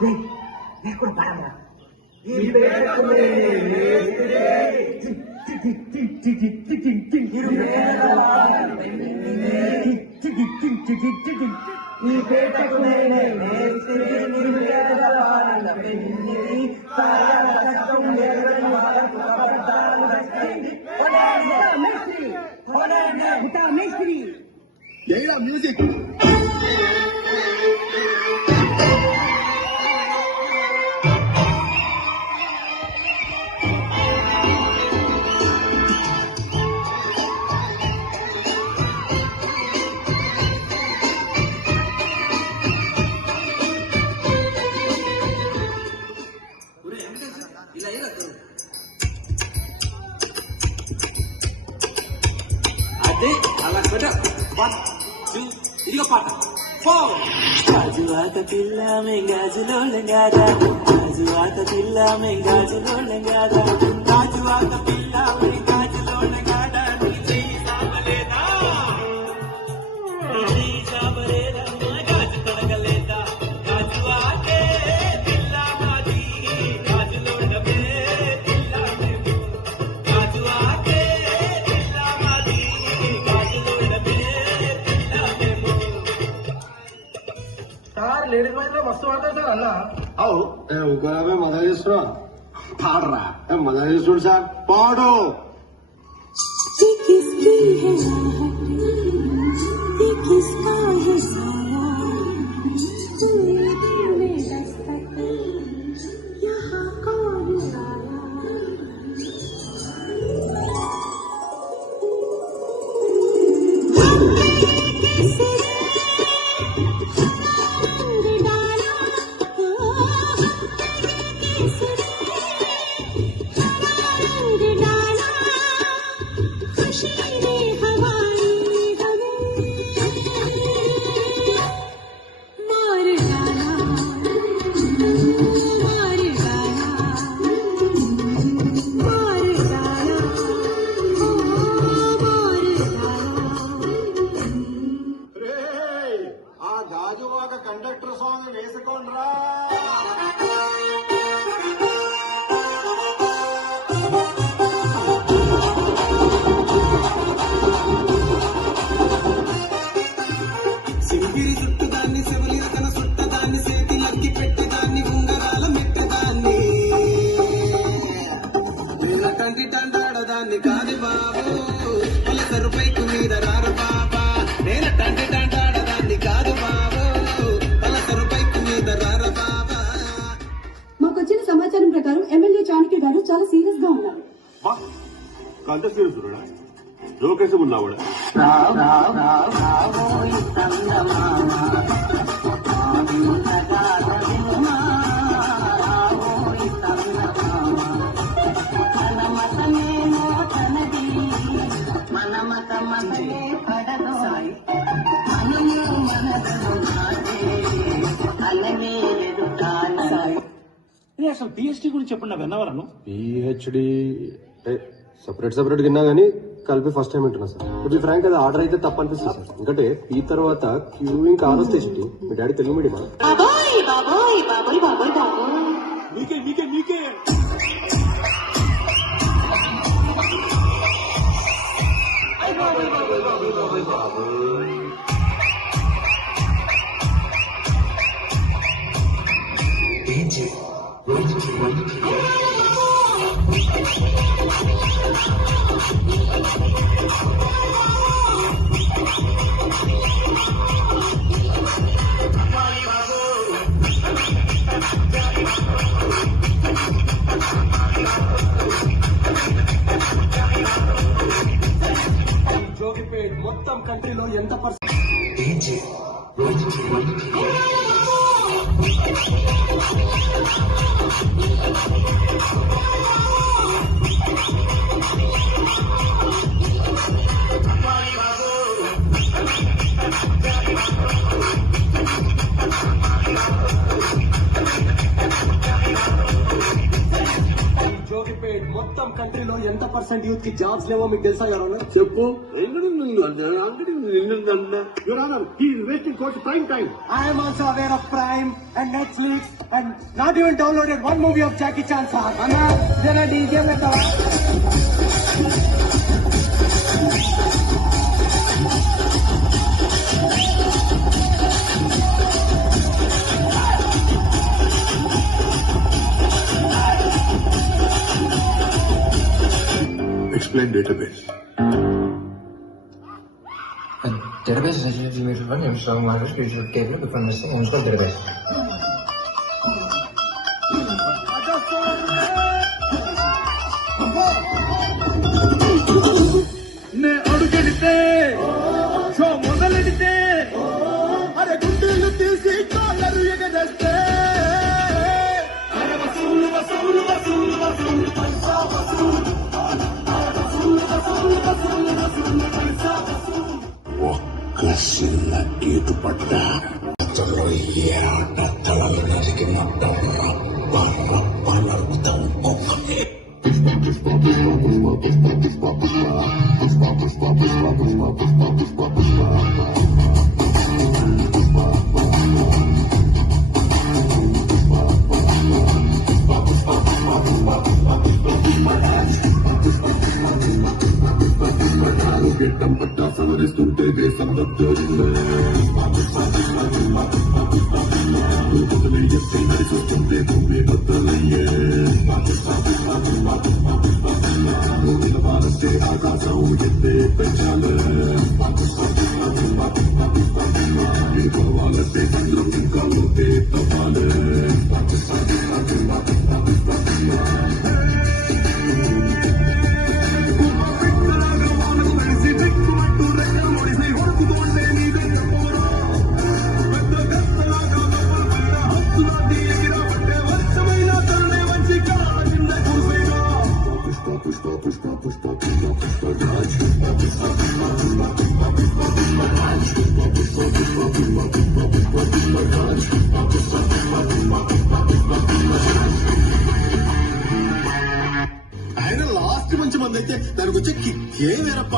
నేను కూడా పాడరా. ఈ పేటకు నేనే ఈ పేటకు నేనే మ్యూజిక్ అదే అలా కదా 1 2 ఇదిగో పాట 4 గాజువాత పిల్ల మెంగాజులో లంగాదా గాజువాత పిల్ల మెంగాజులో లంగాదా గాజువాత పిల్ల మెంగాజులో లంగాదా నీ చెయ్యి సామలేదా నీ సామలేదా గాజు తొడగలేదా గాజువాతే పిల్ల మాది గాజులో లంగే పిల్ల మేము గాజువాతే పిల్ల మాది గాజులో లంగే పిల్ల మేము సార్ లేడీస్ మ్యాచ్ లో మస్తు పడతారు సార్ అన్న. అవు ఇంకోరాబే మజా చేస్తున్నా పాడరా మజా చేస్తుడు సార్ పాడు ये किसकी है आहट, ये किसका है साया, हुए दिल में दस्तक, यहाँ कौन आया? किसने रंग डाला, किसने रंग डाला, खुशी ने हवाई हमें मार डाला, मार डाला, मार डाला, ओ मार डाला। ఆ గాజువాక కండక్టర్ సాంగ్ వేసుకోండ్రా సింగిరి చుట్టదాన్ని శివలిర తన చుట్టదాన్ని చేతి లక్కి పెట్టేదాన్ని ఉంగరాల మెట్టదాన్ని వేల కంటి తంటాడదాన్ని కాదు బాబు పలసరు పైకు మీద రారు బాబా నేల టంటి తంటాడదాన్ని కాదు బాబు పలసరు పైకు మీద రారు బాబా. మాకొచ్చిన సమాచారం ప్రకారం ఎమ్మెల్యే చాణక్య గారు చాలా సీరియస్ గా ఉన్నారు. కంట సీరియస్డా జోకేసి ఉన్నావుడా అసలు పిహెచ్డి గురించి చెప్పండి విన్నవరను. పిహెచ్డి సెపరేట్ విన్నా గానీ కలిపి ఫస్ట్ టైం వింటున్నా సార్. ఇప్పుడు ఫ్రాంక్ అది ఆర్డర్ అయితే తప్ప అనిపిస్తుంది సార్. ఎందుకంటే పీ తర్వాత క్యూ ఇంకా ఆరొస్తే చిట్టి. మీ డాడీ తెలుగు మీడియమా? బాబోయ్ బాబోయ్ బాబోయ్ బాబోయ్ బాబోయ్ మీకే జోగిపేట్ మొత్తం కంట్రీలో ఎంత జోగిపేట్ మొత్తం కంట్రీలో ఎంత ఎంత% యూత్ కి జాబ్స్ లేవో మీకు తెలుసా యువర్ ఆనర్? చెప్పు. Your honour, he is wasting court prime time. I am also aware of Prime and Netflix and not even downloaded one movie of Jackie Chan, sir. Anna, jara DJ పెట్టవా? Explain database. A database is essentially made of one image of one usual table before missing and install database. నే అడుగెడితే show మొదలెడితే అరే గుండెలు తీసి కాళ్ళరు ఎగదస్తే అరే వసూలు వసూలు వసూలు వసూలు పైసా వసూలు వసూలు వసూలు వసూలు వసూలు పైసా వసూలు. ఒక్క చిన్న గీత పడ్డ అతను ఏ ఆట తలలు నరికి మొత్తం నరుకుతాం. ఆయన లాస్ట్ మంచి మంది అయితే దానికి వచ్చే కిక్కే వేరప్ప.